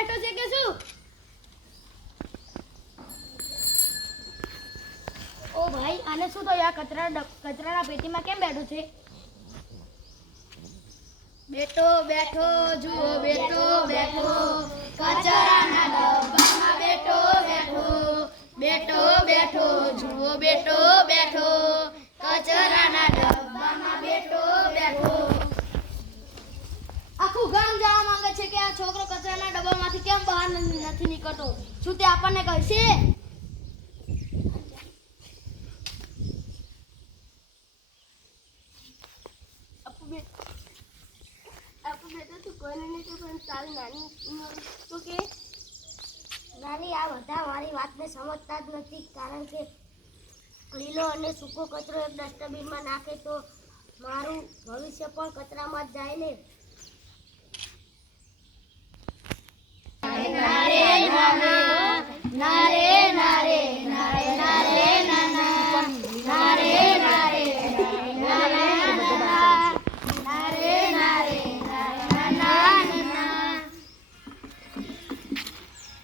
બેઠો છે કે શું? ઓ ભાઈ આને શું તો આ કચરાના પેટીમાં કેમ બેઠો છે? બેઠો બેઠો જુઓ બેઠો બેઠો કચરાના ડબ્બામાં બેઠો બેઠો બેઠો બેઠો જુઓ બેઠો બેઠો કચરાના ડબ્બામાં બેઠો બેઠો. આખું ગામ જાણવા માંગે છે કે આ છોકરો કચરાના ડબ્બામાંથી કેમ બહાર નથી નીકળતો. શું તે આપણને કહેશે? નાની આ બધા મારી વાતને સમજતા જ નથી, કારણ કે લીલો અને સૂકો કચરો એક ડસ્ટબિનમાં નાખે તો મારું ભવિષ્ય પણ કચરામાં જ જાય ને. નારે